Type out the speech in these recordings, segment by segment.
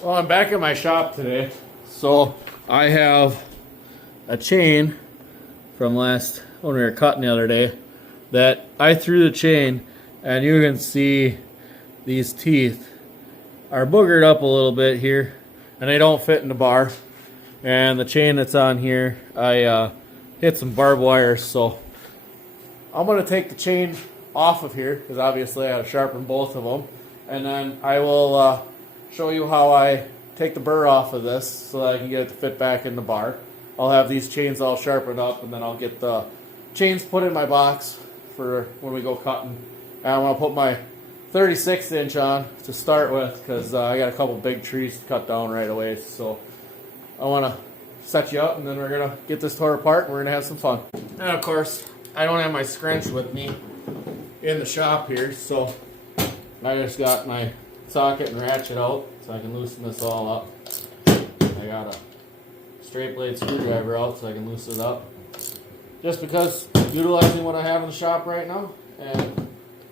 Well, I'm back at my shop today, so I have a chain from when we were cutting the other day that I threw the chain, and you can see these teeth are boogered up a little bit here, and they don't fit in the bar. And the chain that's on here, I hit some barbed wire, so I'm going to take the chain off of here because obviously I have to sharpen both of them, and then I will show you how I take the burr off of this so that I can get it to fit back in the bar. I'll have these chains all sharpened up, and then I'll get the chains put in my box for when we go cutting. And I'm going to put my 36 inch on to start with because I got a couple big trees to cut down right away. So I want to set you up, and then we're going to get this tore apart and we're going to have some fun. And of course, I don't have my scrunch with me in the shop here, so I just got my socket and ratchet out so I can loosen this all up. I got a straight blade screwdriver out so I can loosen it up. Just because utilizing what I have in the shop right now, and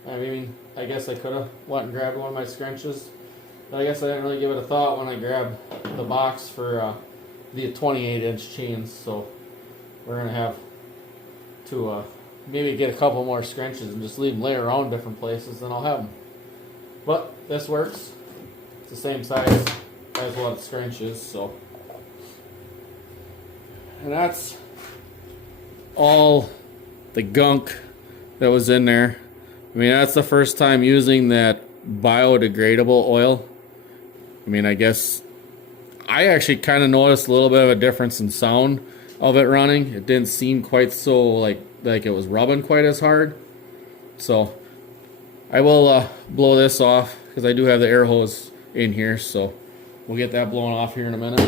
I mean, I guess I could have went and grabbed one of my scrunches, but I guess I didn't really give it a thought when I grabbed the box for the 28 inch chains, so we're going to have to maybe get a couple more scrunches and just leave them lay around different places, and I'll have them. But this works. It's the same size as what the scrunch is, so. And that's all the gunk that was in there. I mean, that's the first time using that biodegradable oil. I mean, I guess I actually kind of noticed a little bit of a difference in sound of it running. It didn't seem quite so like it was rubbing quite as hard. So I will blow this off because I do have the air hose in here, so we'll get that blown off here in a minute.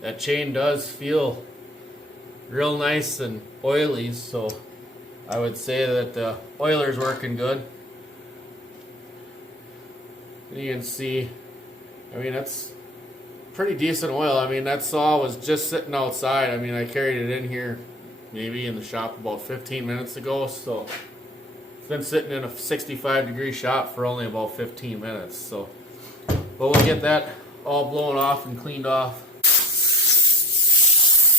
That chain does feel real nice and oily, so I would say that the oiler's working good. You can see, I mean, that's pretty decent oil. I mean, that saw was just sitting outside. I mean, I carried it in here maybe in the shop about 15 minutes ago, so it's been sitting in a 65-degree shop for only about 15 minutes. So, but we'll get that all blown off and cleaned off.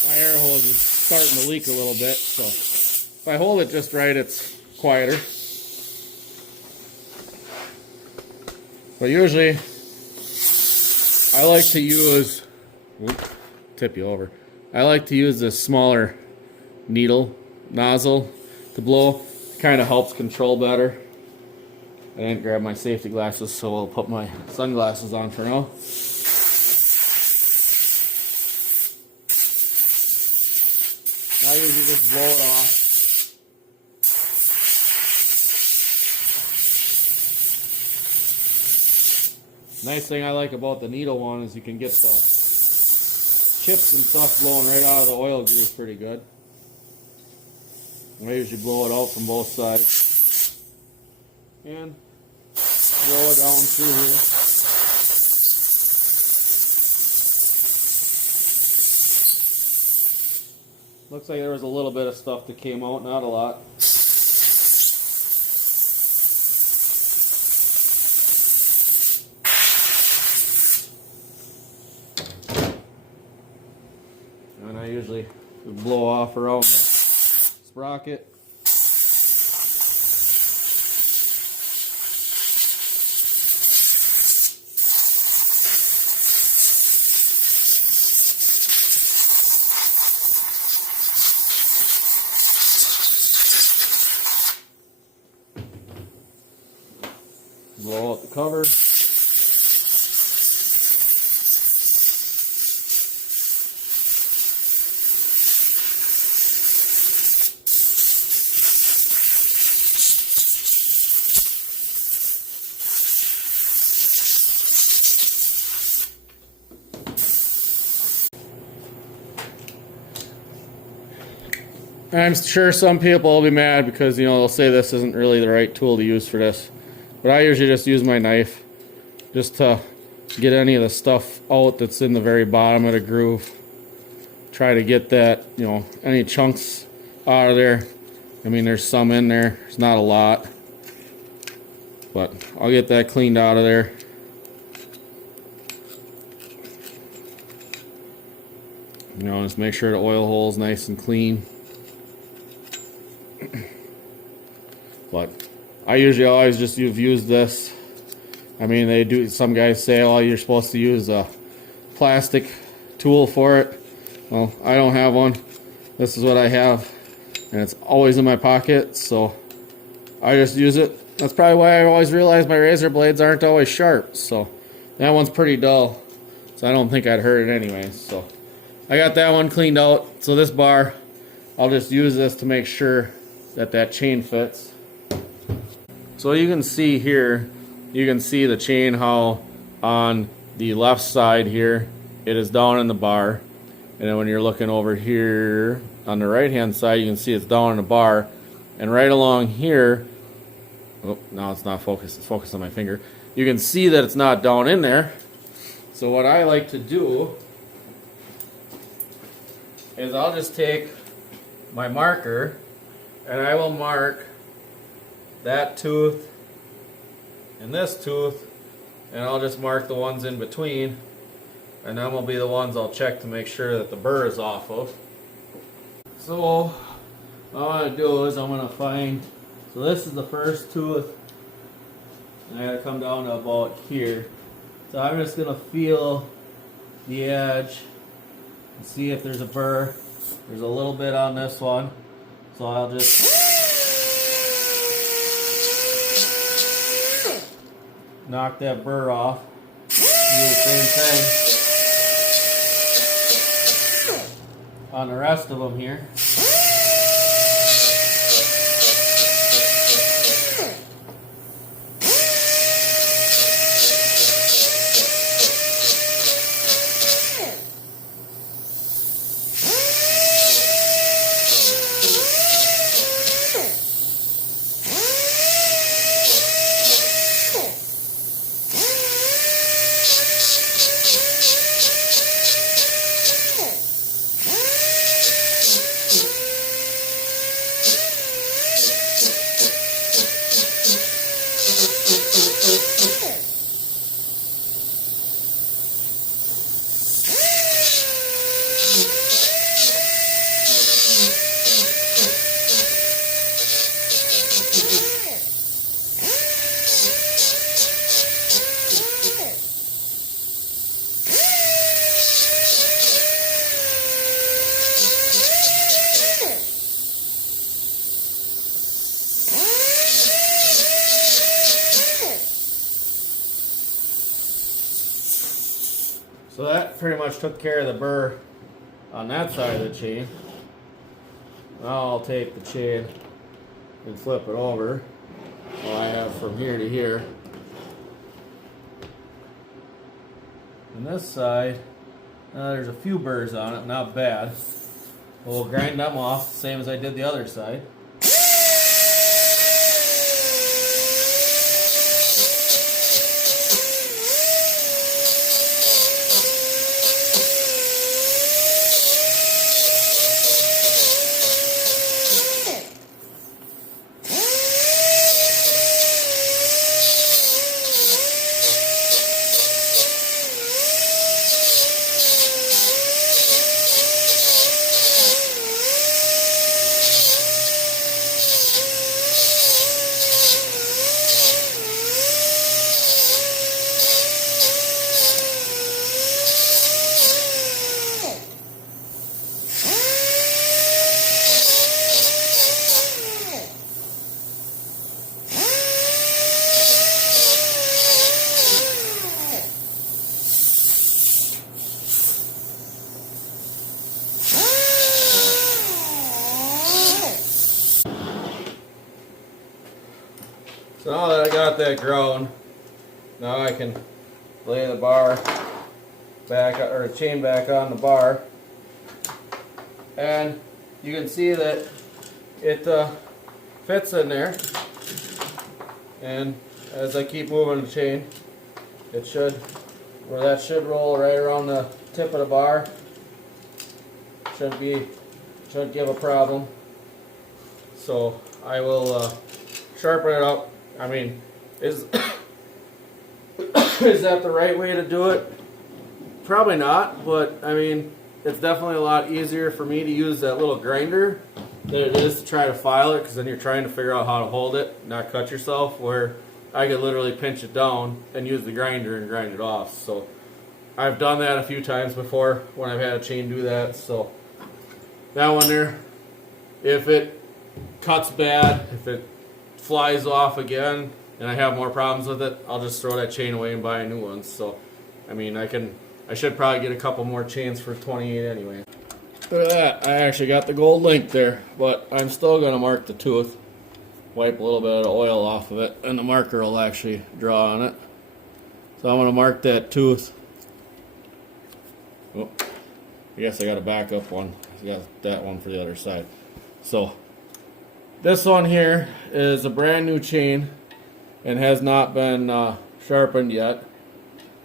My air hose is starting to leak a little bit, so if I hold it just right, it's quieter. But usually, I like to use, tip you over. I like to use this smaller needle nozzle to blow. It kind of helps control better. I didn't grab my safety glasses, so I'll put my sunglasses on for now. I usually just blow it off. Nice thing I like about the needle one is you can get the chips and stuff blowing right out of the oil grease pretty good. I usually blow it out from both sides and blow it down through here. Looks like there was a little bit of stuff that came out, not a lot. And I usually blow off around the sprocket. Blow out the cover. I'm sure some people will be mad because, you know, they'll say this isn't really the right tool to use for this. But I usually just use my knife just to get any of the stuff out that's in the very bottom of the groove. try to get that, you know, any chunks out of there. I mean, there's some in there. There's not a lot, but I'll get that cleaned out of there. You know, just make sure the oil hole is nice and clean. But I usually always just use this. I mean, they do. Some guys say, "Oh, you're supposed to use a plastic tool for it." Well, I don't have one. This is what I have, and it's always in my pocket, so I just use it. That's probably why I always realize my razor blades aren't always sharp. So that one's pretty dull, so I don't think I'd hurt it anyway. So I got that one cleaned out. So this bar, I'll just use this to make sure that that chain fits. So you can see here, you can see the chain how on the left side here, it is down in the bar. And then when you're looking over here on the right hand side, you can see it's down in the bar. And right along here, oh, now it's not focused, it's focused on my finger. You can see that it's not down in there. So what I like to do is I'll just take my marker and I will mark that tooth and this tooth, and I'll just mark the ones in between, and then will be the ones I'll check to make sure that the burr is off of. So what I'm going to do is I'm going to find, so this is the first tooth, and I got to come down to about here. So I'm just going to feel the edge and see if there's a burr. There's a little bit on this one, so I'll just knock that burr off. Do the same thing on the rest of them here. So that pretty much took care of the burr on that side of the chain. Now I'll take the chain and flip it over. So I have from here to here. And this side, there's a few burrs on it, not bad. We'll grind them off, same as I did the other side. So now that I got that ground, now I can lay the bar back, or the chain back on the bar, and you can see that it fits in there. And as I keep moving the chain, it should, where that should roll right around the tip of the bar, shouldn't give a problem. So I will sharpen it up. I mean, is is that the right way to do it? Probably not, but I mean, it's definitely a lot easier for me to use that little grinder than it is to try to file it, because then you're trying to figure out how to hold it, not cut yourself, where I could literally pinch it down and use the grinder and grind it off. So I've done that a few times before when I've had a chain do that. So that one there, if it cuts bad, if it flies off again and I have more problems with it, I'll just throw that chain away and buy a new one. So I mean, I should probably get a couple more chains for 28 anyway. Look at that, I actually got the gold link there, but I'm still going to mark the tooth. Wipe a little bit of the oil off of it, and the marker will actually draw on it. So I'm going to mark that tooth. Oh, I guess I got a backup one. I got that one for the other side. So this one here is a brand new chain and has not been sharpened yet.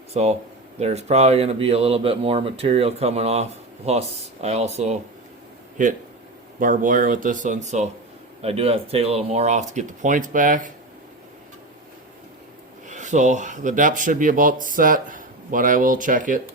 So there's probably going to be a little bit more material coming off. Plus, I also hit barbed wire with this one, so I do have to take a little more off to get the points back. So the depth should be about set, but I will check it.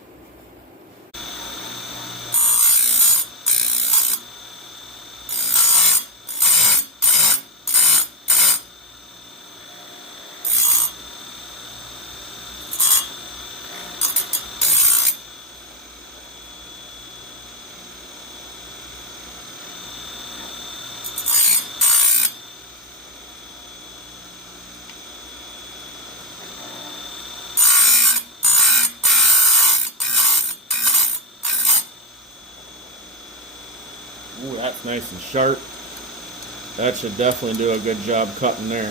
Ooh, that's nice and sharp. That should definitely do a good job cutting there.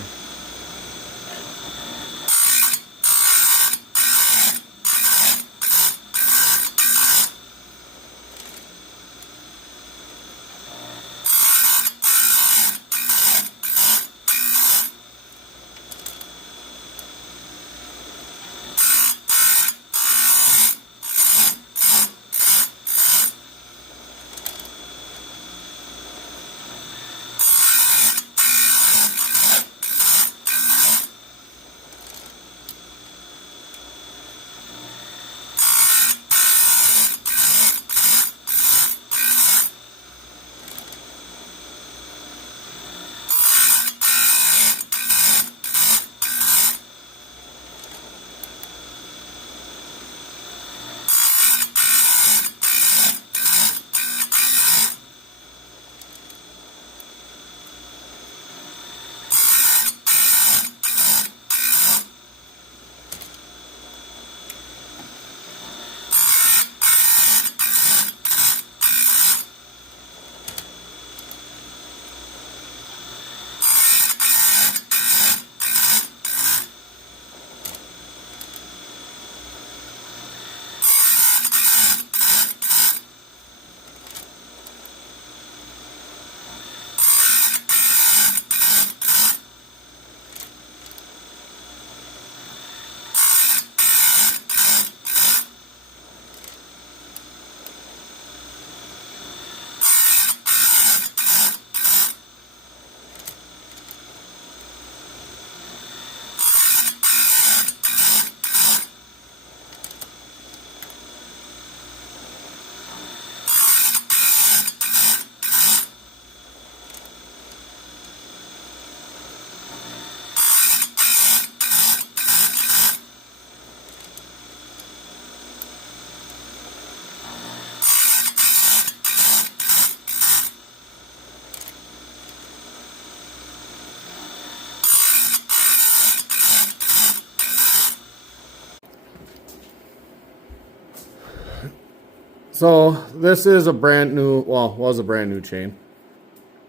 So this is a brand new, well, was a brand new chain.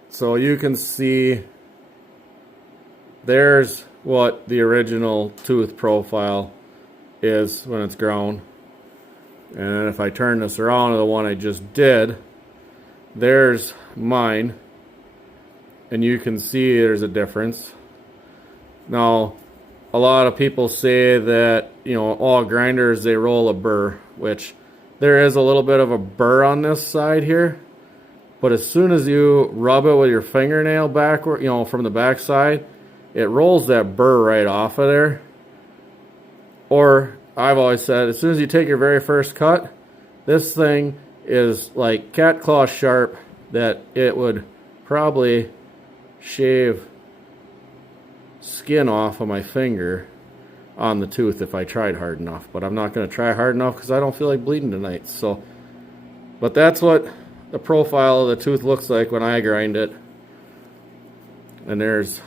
So you can see there's what the original tooth profile is when it's ground. And if I turn this around to the one I just did, there's mine. And you can see there's a difference. Now, a lot of people say that, you know, all grinders, they roll a burr, which there is a little bit of a burr on this side here. But as soon as you rub it with your fingernail backward, from the back side, it rolls that burr right off of there. Or I've always said, as soon as you take your very first cut, this thing is like cat claw sharp that it would probably shave skin off of my finger on the tooth if I tried hard enough. But I'm not going to try hard enough because I don't feel like bleeding tonight. So, but that's what the profile of the tooth looks like when I grind it. And there's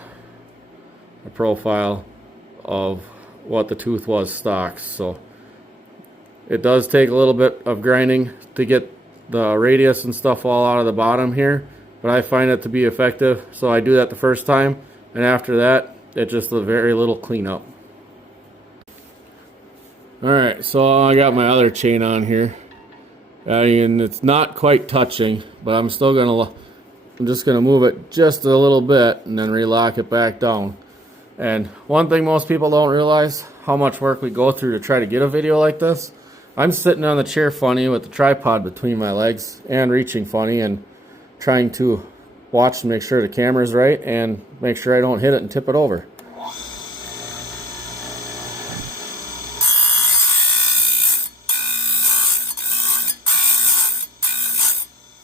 a profile of what the tooth was stock. So it does take a little bit of grinding to get the radius and stuff all out of the bottom here, but I find it to be effective. So I do that the first time, and after that it's just a very little cleanup. Alright, so I got my other chain on here, and it's not quite touching, but I'm just gonna move it just a little bit and then relock it back down. And one thing most people don't realize, how much work we go through to try to get a video like this. I'm sitting on the chair funny with the tripod between my legs and reaching funny and trying to watch to make sure the camera's right and make sure I don't hit it and tip it over.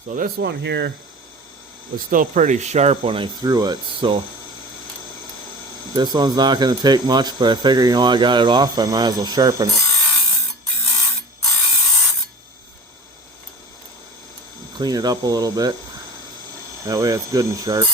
So this one here was still pretty sharp when I threw it, so this one's not going to take much, but I figure, I got it off, I might as well sharpen it. Clean it up a little bit. That way it's good and sharp.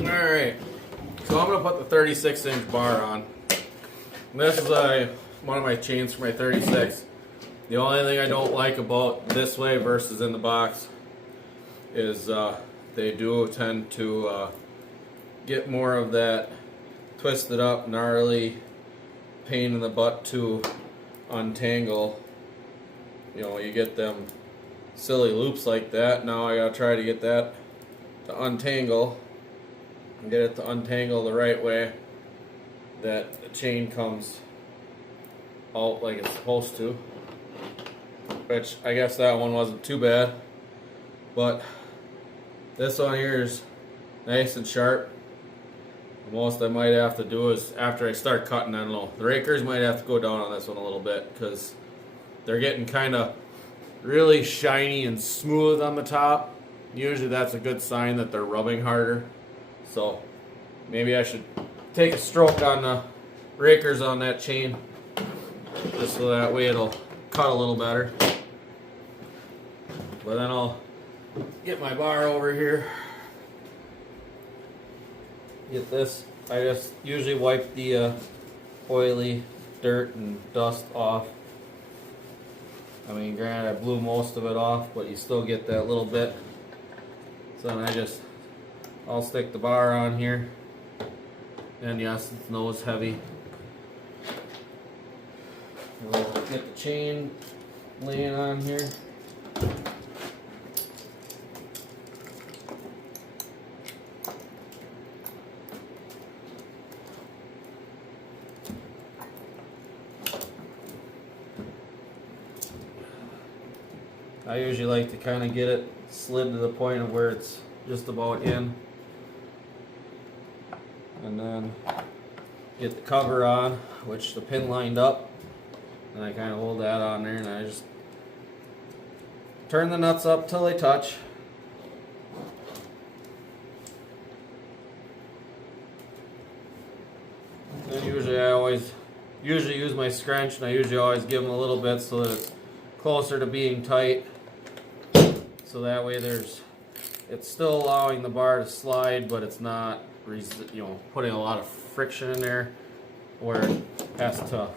Alright, so I'm going to put the 36-inch bar on. And this is one of my chains for my 36. The only thing I don't like about this way versus in the box is they do tend to get more of that twisted up, gnarly pain in the butt to untangle. You get them silly loops like that. Now I gotta try to get that to untangle and get it to untangle the right way that the chain comes out like it's supposed to, which I guess that one wasn't too bad, but this one here is nice and sharp. The most I might have to do is after I start cutting, I don't know, the rakers might have to go down on this one a little bit because they're getting kind of really shiny and smooth on the top. Usually that's a good sign that they're rubbing harder. So maybe I should take a stroke on the rakers on that chain just so that way it'll cut a little better. But then I'll get my bar over here. Get this. I just usually wipe the oily dirt and dust off. I mean, granted, I blew most of it off, but you still get that little bit. So then I'll stick the bar on here. And yes, it's nose heavy. We'll get the chain laying on here. I usually like to kind of get it slid to the point of where it's just about in. And then get the cover on, which the pin lined up. And I kind of hold that on there and I just turn the nuts up till they touch. usually I always use my scrunch, and I usually always give them a little bit so that it's closer to being tight. So that way it's still allowing the bar to slide, but it's not, putting a lot of friction in there where it has to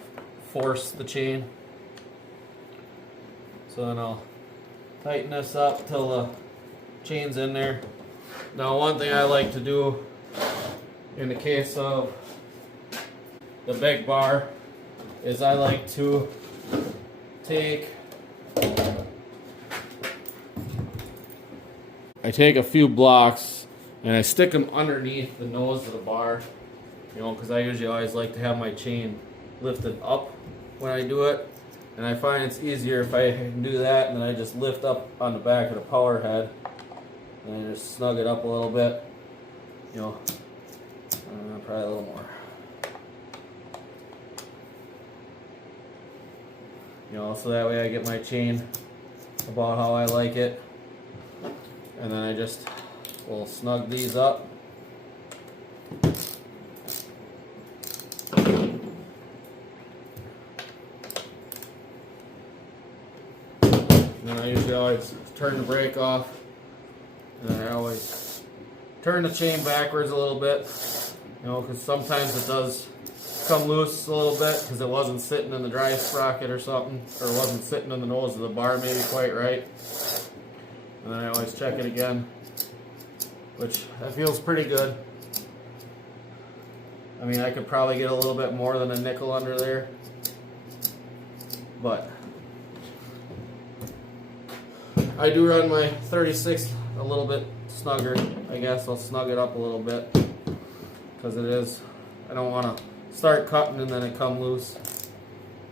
force the chain. So then I'll tighten this up till the chain's in there. Now, one thing I like to do in the case of the big bar is I like to take a few blocks and I stick them underneath the nose of the bar, because I usually always like to have my chain lifted up when I do it, and I find it's easier if I can do that, and then I just lift up on the back of the power head and I just snug it up a little bit, probably a little more. So that way I get my chain about how I like it. And then I just will snug these up. And then I usually always turn the brake off. And then I always turn the chain backwards a little bit. Because sometimes it does come loose a little bit because it wasn't sitting in the drive sprocket or something, or it wasn't sitting in the nose of the bar maybe quite right. And then I always check it again, which that feels pretty good. I mean, I could probably get a little bit more than a nickel under there, but I do run my 36 a little bit snugger. I guess I'll snug it up a little bit because I don't want to start cutting and then it come loose,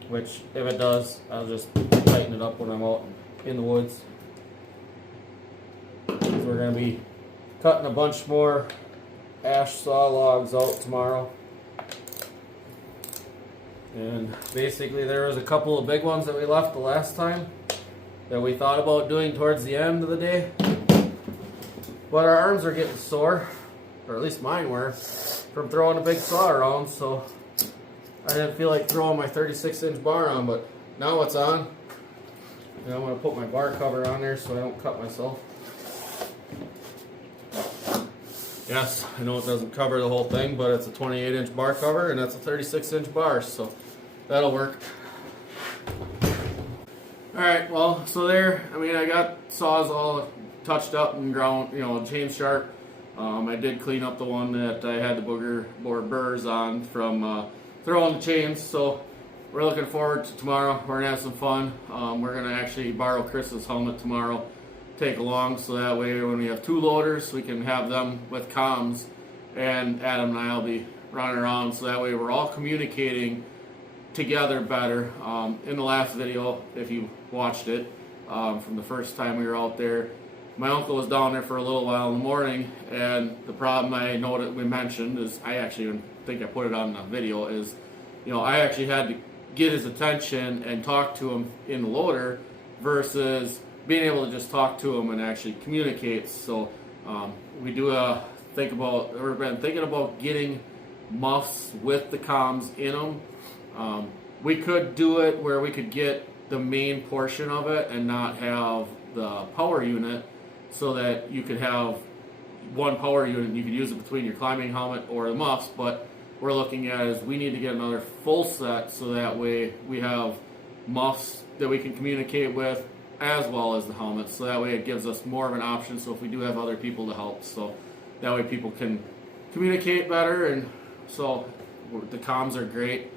which if it does, I'll just tighten it up when I'm out in the woods. We're going to be cutting a bunch more ash saw logs out tomorrow. And basically there was a couple of big ones that we left the last time that we thought about doing towards the end of the day. But our arms are getting sore, or at least mine were, from throwing a big saw around, so I didn't feel like throwing my 36-inch bar on, but now it's on. And I'm going to put my bar cover on there so I don't cut myself. Yes, I know it doesn't cover the whole thing, but it's a 28-inch bar cover, and that's a 36-inch bar, so that'll work. Alright, well, so there, I got saws all touched up and ground, chain sharp. I did clean up the one that I had the booger burrs on from throwing the chains, so we're looking forward to tomorrow. We're going to have some fun. We're going to actually borrow Chris's helmet tomorrow, take along, so that way when we have two loaders, we can have them with comms, and Adam and I will be running around, so that way we're all communicating together better. In the last video, if you watched it, from the first time we were out there, my uncle was down there for a little while in the morning, and the problem I know that we mentioned is, I actually even think I put it on the video, is, I actually had to get his attention and talk to him in the loader versus being able to just talk to him and actually communicate. So we do we've been thinking about getting muffs with the comms in them. We could do it where we could get the main portion of it and not have the power unit, so that you could have one power unit and you could use it between your climbing helmet or the muffs. But we're looking at is we need to get another full set, so that way we have muffs that we can communicate with as well as the helmets, so that way it gives us more of an option, so if we do have other people to help, so that way people can communicate better. And so the comms are great.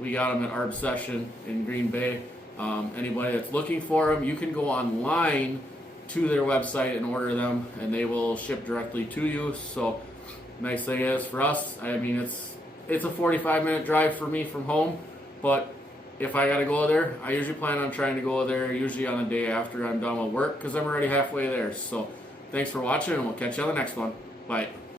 We got them at ARB Session in Green Bay. Anybody that's looking for them, you can go online to their website and order them, and they will ship directly to you. So nice thing is for us, it's a 45-minute drive for me from home, but if I gotta go there, I usually plan on trying to go there usually on the day after I'm done with work, because I'm already halfway there. So thanks for watching, and we'll catch you on the next one. Bye.